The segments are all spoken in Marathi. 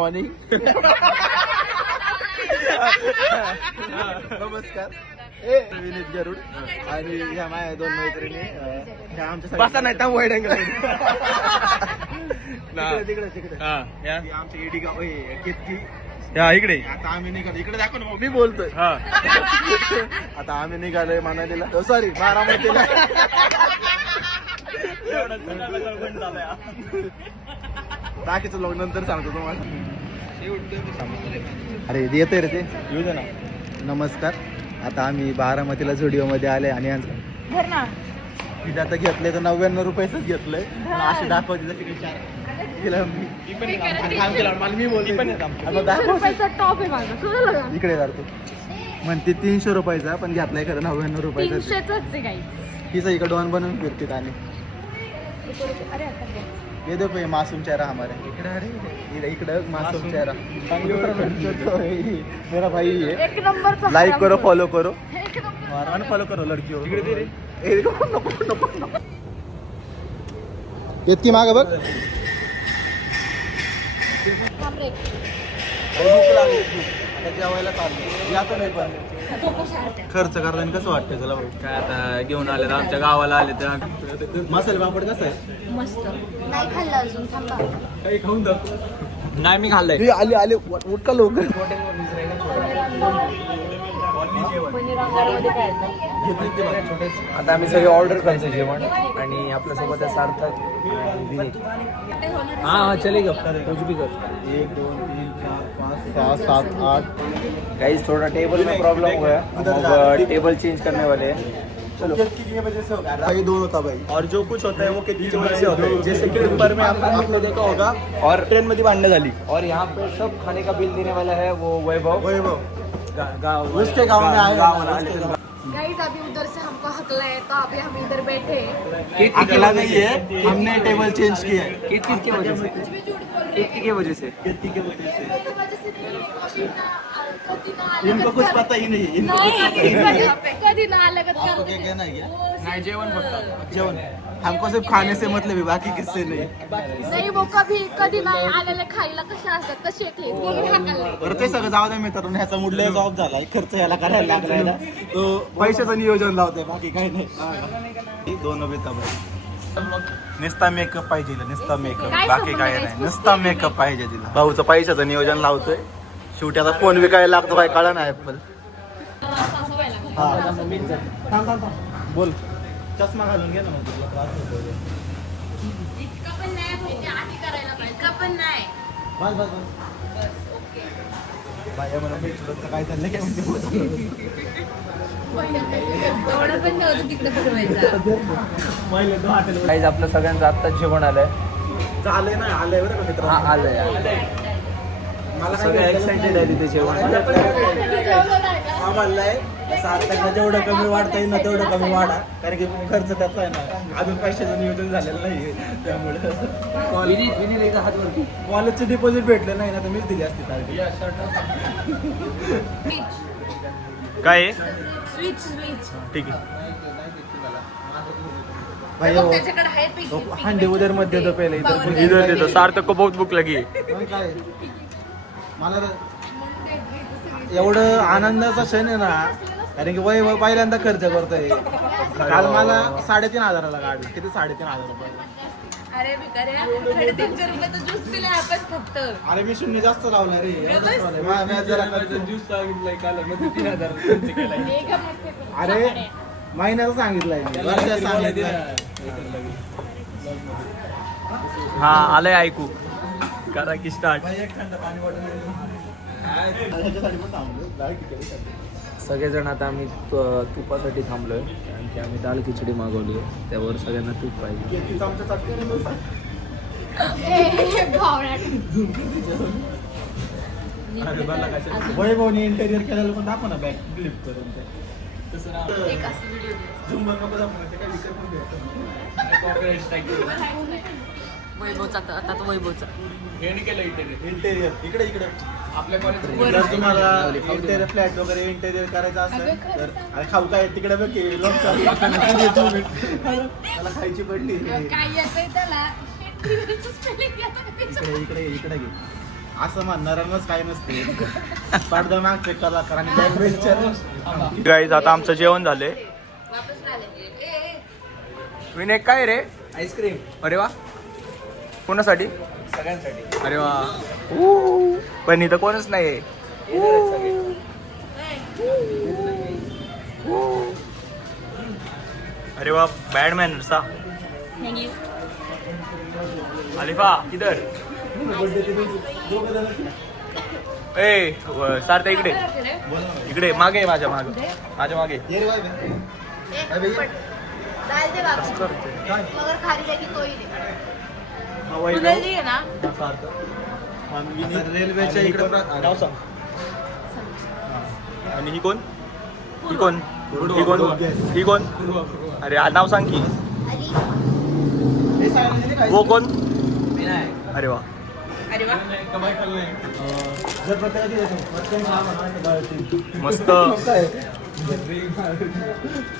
मॉर्निंग. नमस्कार. विनीत गरुड आणि ह्या माझ्या 2 मैत्रिणी ह्या आमच्या बसा नाही त्या वाईट अँगल तिकडे आमच्या ईडी गाव केतकी. इकडे आता आम्ही निघालो. इकडे दाखव ना मी बोलतोय. आता आम्ही निघालोय मनालीला. सॉरी बारामतीला. बाकीचं लोक नंतर सांगतो तुम्हाला. अरे येते रे ते येऊ दे ना. नमस्कार. आता आम्ही बारामतीला झुडिओमध्ये आले आणि तिथे आता घेतलंय तर 99 रुपयाच घेतलंय. असे दाखवते जसे काही 4 मी बोलतो इकडे जातो म्हणते 300 रुपयाचा पण घेतलाय खरं 99 रुपयाचा. हिचा इकडे डॉन बनवून फिरते आणि ये दो पे मासूम चेहरा हमारे इकडे. अरे इकडे मासूम चेहरा मेरा भाई है. लाइक करो फॉलो करो अनफॉलो करो लड़कियों. इतकी माग बघ. जेवायला चाललो यात नाही पण खर्च करताना कसं वाटतं तुला? काय आता घेऊन आले आमच्या गावाला आले तर मसाले पापड कसं आहे? मस्त. नाही खाल्लं अजून. थांबा. काही खाऊन दाख. नाही मी खाल्लंय. आले आले उठका लवकर. आता आम्ही सगळे ऑर्डर करतो जेवण आणि आपल्यासोबत सार्थक. हाँ चलेगा कुछ भी कर. 1 2 3 4 5 6 7 8. गाइस थोड़ा टेबल में प्रॉब्लम हुआ है. टेबल चेंज करने वाले हैं. चलो कितनी वजह से होगा भाई? 2 होता भाई. और जो कुछ होता है वो कितनी वजह से होता है? जैसे कि ऊपर में आपने देखा होगा और ट्रेन मध्ये भांडणं झाली. और यहाँ पे सब खाने का बिल देने वाला है वो वैभव. गाँव उसके गाँव में आए. गाइस अभी उधर से हमको हकला है तो अभी हम इधर बैठे. अकेला नहीं है, हमने टेबल चेंज किया है. किसकी वजह से? किसकी वजह से? इनको कुछ पता ही नहीं. कधी ना आलं का नहीं जेवण फक्त जेवण. हमको सिर्फ खाने से मतलब है बाकी किससे नहीं. नाही वो कधी नाही आलेले खायला कसे असतात तसे ते म्हणून हाकलले. बरं ते सगळं जाऊ दे मित्रांनो. ह्याचा मुडला जॉब झालाय. खर्च ह्याला करायला लागलाय ना तो पैशाचं नियोजन लावतोय बाकी काही नाही. 2 बेता बाई. नुसता मेकअप पाहिजे नुसता मेकअप बाकी काय नाही. नुसता मेकअप पाहिजे तिला. भाऊचं पैशाचं नियोजन लावतोय. शेवटी आता फोन विकायला लागतो काय कळा नाही ऍपल. बोल चष्मा घालून घे ना मग तुला त्रास होतो. इतका पण नाही म्हणजे आधी करायला पाहिजे. इतका पण नाही. बस बस बस ओके. बाया मला भेटलं तर काय चाललंय काय म्हणते. एवढं पण नव्हतं तिकडे फिरवायचं. गाईज आपलं सगळ्यांचं आत्ताच जेवण आलंय. झालंय ना आलंय बरं का मित्र. हा आलंय. मला सगळे एक्साइटेड आहे तिथे जेवण. आम्हालाय सार्थकला जेवढं कमी वाढता येईल ना तेवढं कमी वाढा. कारण की खर्च त्याचा आहे ना अजून पैशाचं नियोजन झालेलं नाही. त्यामुळे कॉलेजचे डिपॉझिट भेटले नाही ना तर मीच दिली असती तारीख. काय स्विच ठीक आहे भाई त्याच्याकडे आहे पैसे. हंडी उधर मध्ये देतो पहिले इधर देतो. सार्थक को बहुत भूक लगी. काय मला एवढं आनंदाचा क्षण आहे ना. कारण की वय पहिल्यांदा खर्च करतोय. काल मला 3,500 गाडी. किती 3,500 रुपये. अरे भिकाऱ्या 350 रुपये तर ज्यूस पिले आपण फक्त. अरे मी 0 जास्त लावला रे. ज्यूस सांगितलंय काल मध्ये 3,000 खर्च केलाय. अरे महिन्याचं सांगितलंय मी. वर्षाचं सांगितलंय. हा आलंय ऐकू. करा की स्टार्ट. एक थंड पाणी बॉटल. सगळेजण आता आम्ही तुपासाठी थांबलोय. कारण की आम्ही दाल खिचडी मागवली आहे. त्यावर सगळ्यांना तूप पाहिजे. वैभवनी इंटेरियर केलेलं पण दाखव ना बॅग क्लिप करून. वैभवचा आता तो वैभवचा इंटेरियर इकडे इकडे आपल्या कॉलेज. तुम्हाला इंटेरियर फ्लॅट वगैरे इंटेरियर करायचं असेल तर खाऊ काय तिकडे बघ की त्याला खायची पडली. काय येतंय त्याला इकडे इकडे इकडे घे. असं म्हणणाऱ्यांनाच काही नसते. पडदा मागचे कलाकार आणि लँग्वेजच्या. गाईज आता आमचं जेवण झालंय. विनय काय रे? आईस्क्रीम. अरे वा, कोणासाठी? सगळ्यांसाठी. अरे वा, पण इथं कोणच नाही. अरे वा, बॅड मॅनर्स हा. अलिफा इधर. ए सारथ्या इकडे इकडे मागे, माझ्या मागे, माझ्या मागे. दाल दे बाबू. मगर खाली जाएगी कोई नहीं. रेल्वेच्या इकडे नाव सांग. आणि ही कोण? ही कोण? ही कोण? ही कोण? अरे नाव सांग की. वो कोण? अरे वा. मस्त.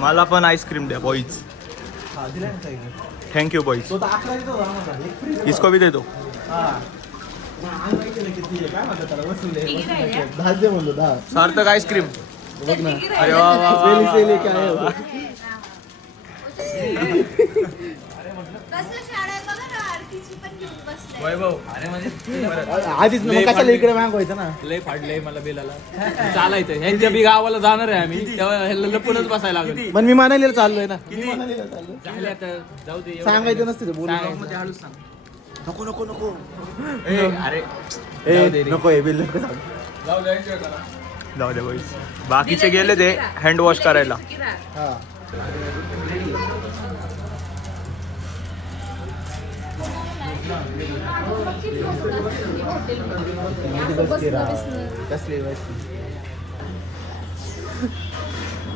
मला पण आईस्क्रीम द्या बॉईज. Thank you boys. इसको भी दे दो. सार्थक आईस्क्रीम. अरे वा वा वा. कसं शाळा आहे बघा ना, आरतीची पण घेऊन बसलाय. वैभव. आधीच मग कशाला इकडे मागवायचं ना. लय फाडलंय मला बेलाला. चालायचं ह्यांच्या बी गावाला जाणार आहे आम्ही, तेव्हा ह्याला लपूनच बसायला लागेल. पण मी मनालीला चाललोय ना. मनालीला चाललोय. झाले आता जाऊ दे. सांगायचं नसते ते, बोलू सांग. नको. हळूच सांग. नको नको नको. अरे ए नको आहे बिल. जाऊ दे बॉईज. बाकीचे गेले ते हँड वॉश करायला. हा.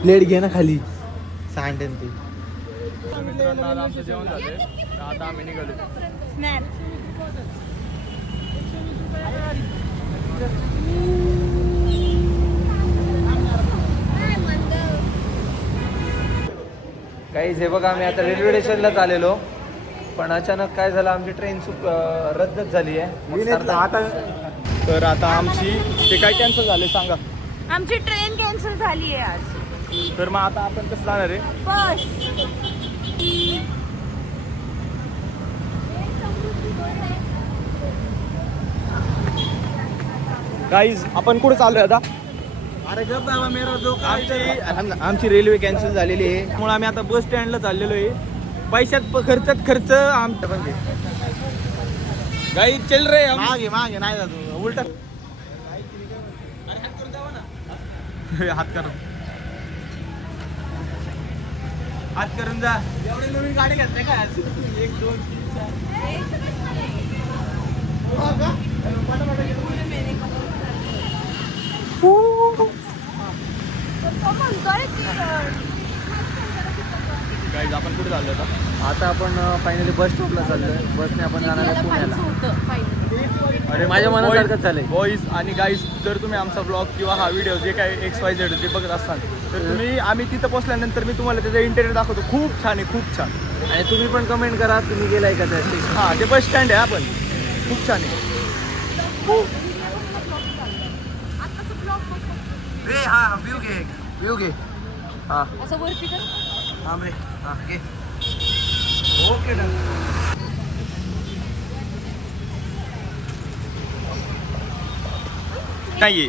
प्लेट घे ना खाली. सांडेन ते. मित्रांनो आमचं जेवण झालंय, आता आम्ही निघालो. काहीच हे बघा, आम्ही आता रेल्वे स्टेशनलाच आलेलो, पण अचानक काय झालं, आमची ट्रेन रद्दच झाली आहे. तर आता आमची ते काय कॅन्सल झाले सांगा. आमची ट्रेन कॅन्सल झाली आहे आज. तर मग आता आपण कसं जाणार आहे? बस. गाईज आपण कुठे चाललोय आता? अरे गप बाबा मेरा जो आमची रेल्वे कॅन्सल झालेली आहे, त्यामुळे आम्ही आता बस स्टँडला चाललेलो आहे. पैशात खर्चात खर्च आमच्या पण. गाईज चल रे. मागे मागे नाही जातो उलट. हात करून हात करून जा. एवढी नवीन गाडी घेतली का? 1 2 3 गाईज आपण कुठे चाललो आता? आपण फायनली बस स्टॉपला चाललोय. बसने आपण जाणार आहे पुण्याला. अरे माझ्या मनासारखंच चालेल बॉईज आणि गाईज. जर तुम्ही आमचा ब्लॉग किंवा हा व्हिडिओ जे काही XYZ जे बघत असाल, तर आम्ही तिथं पोहोचल्यानंतर मी तुम्हाला त्याचा इंटेरियर दाखवतो. खूप छान आहे, खूप छान. आणि तुम्ही पण कमेंट करा तुम्ही गेलाय का त्या स्टेशन. हां, ते बस स्टँड आहे. आपण खूप छान आहे. हां व्ह्यू घे, व्ह्यू घे. हां असं वरती कर. हां रे. हां घे. Okay done. नाही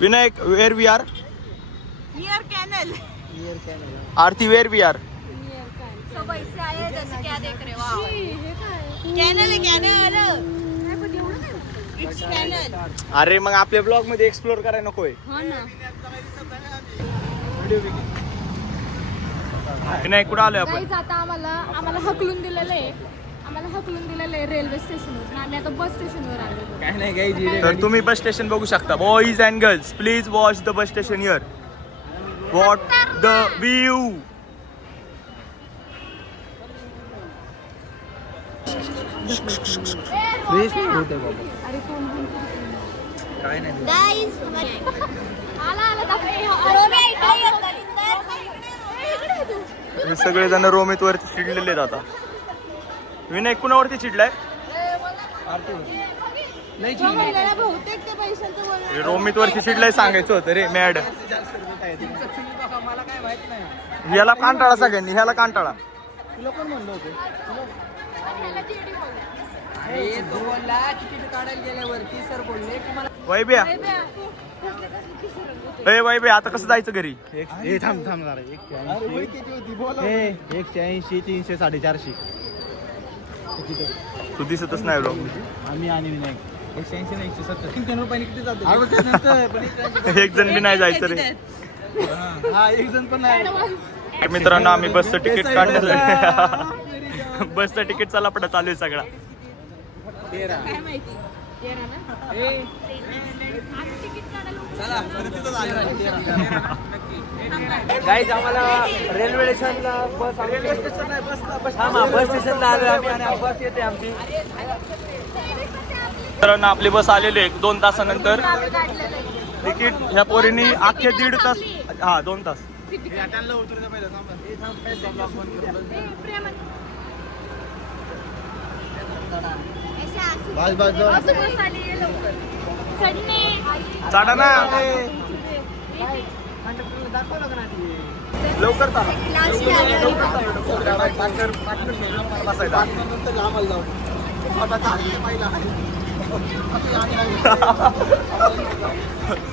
Vinayak, where we are? Near canal. Aarti, where we are? सब ऐसे आए जैसे क्या देख रहे हो. कॅनल आहे कॅनल. It's canal. अरे मग आपल्या ब्लॉग मध्ये एक्सप्लोर करायला नकोय? हो ना. विनायक कुठं आलोय आपण? गाईज आता आम्हाला हकलून दिलेलं आहे. रेल्वे स्टेशनवर. आम्ही आता बस स्टेशनवर आलो. काय नाही काही. तर तुम्ही बस स्टेशन बघू शकता. Boys and girls, please watch the bus station here. What the view. Fresh होते बाबा. काय नाही. गाईज आला हे सगळेजण रोमित वरती चिडलेले आहेत आता. विनय कुणावरती चिडलाय? बहुतेक ते पैशांचं बोलणं. रोमित वरती चिडलाय सांगायचं होतं रे मॅड. मला काय माहित नाही. ह्याला कांटाळा सगळ्यांनी, ह्याला कांटाळा. तुला कोण म्हणलं होतं? त्याला चिडी बोलला. अरे तो बोलला तिकीट काढायला गेल्यावरती सर बोलले की मला वैभ्या वैभे आता कसं जायचं घरी? थांब जरा. 180 300 450. तू दिसतच नाही ब्लॉग. आम्ही आणि विनायक 180 ना 170 3 रुपयाने किती जातो? एक जण बी नाही जायचं रे. हा एक जण पण नाही. मित्रांनो आम्ही बसचं तिकीट काढण्याचं बसचं तिकीटचा लपडा चालू आहे सगळा. काय माहिती 13 ना. गाईज आम्हाला रेल्वे स्टेशनला बस बस स्टेशनला आलोय आम्ही आणि बस येते आमची. मित्रांनो आपली बस आलेली आहे 2 तासानंतर. तिकीट ह्या पोरींनी अख्खे 1.5 तास, हा 2 तास. चाटा ना लवकर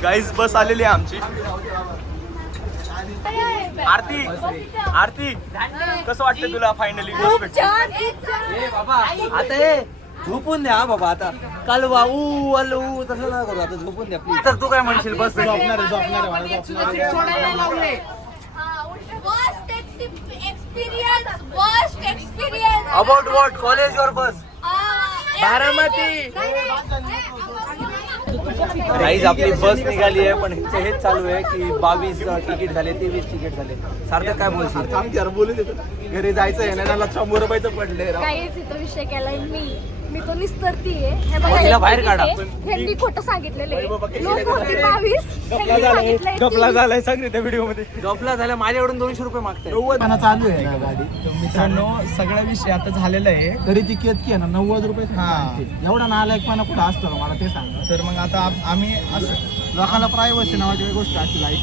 गाईज बस आलेली आहे आमची. आरती आरती कसं वाटतं तुला फायनली बस भेटली? बाबा आता हे झोपून द्या बाबा. आता काल वाऊ अल्लू तसं ना करू. आता झोपून द्या प्लीज. तर तू काय म्हणशील? बस झोपणार अबाउट व्हॉट? कॉलेज और बस? बारामती. गाईज आपली बस निघाली आहे पण ह्याचं हेच चालू आहे की 22 तिकीट झाले, 23 तिकीट झाले. सार्थक काय बोलशील? बोलू देतो घरी जायचं आहे ना. 100 रुपयाचं पडले. काहीच इथं विषय केलाय मी तो निस्तरतीये. हे बघा, मग तिला बाहेर काढा. ह्यांनी खोटं सांगितलेलं आहे. लोक होती 22. ह्यांनी सांगितलंय गपला 30. झालाय सांग रे त्या व्हिडिओ मध्ये. गफला झाल्या माझ्याकडून 200 रुपये मागताय. चालू आहे ना गाडी. मित्रांनो सगळा विषय आता झालेला आहे. तरी ती केतकी आहे ना 90 रुपये. एवढा नालायकपणा कुठं असतो का मला ते सांग. तर मग आता आम्ही असं लोकांना प्रायव्हसी नावाची काही गोष्ट अशी लाईट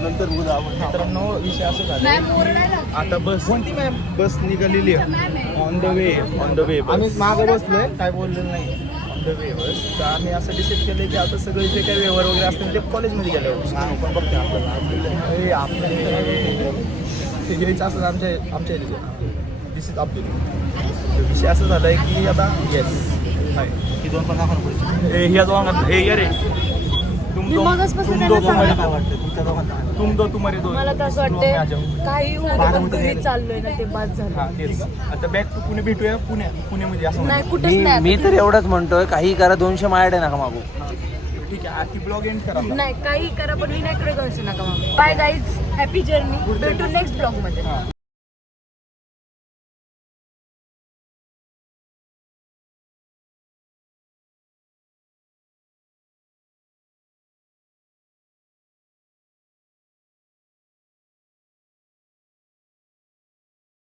नंतर मित्रांनो विषय असं झाला. आता बस कोणती मॅम बस निघालेली आहे ऑन द वे. आम्ही मागं बसलोय काय बोललेलं नाही. ऑन द वे बस. तर आम्ही असं डिसाईड केलं की आता सगळे जे काही व्यवहार वगैरे असतील ते कॉलेजमध्ये गेल्यावर पण बघते आपल्याला घ्यायचं असं आमच्या दिस इज अपडेट. विषय असं झाला आहे की आता येस ही 2 पण दाखवा. ह्या दोघांना हे ये रे तुम दो तुम्हारे दो. मला तर असं वाटतंय काही होतं घरी चाललोय ना ते बाद झालं. आता बॅक टू पुणे भेटूया पुण्यामध्ये असं नाही कुठेच नाही. मी तर एवढंच म्हणतोय काही करा 200 माझ्याकडे नका मागू. ठीक आहे. आधी ब्लॉग एंड करा. नाही काही करा पण विनायकडे 200 नका मागू. Bye guys, happy journey. भेटू नेक्स्ट ब्लॉग मध्ये.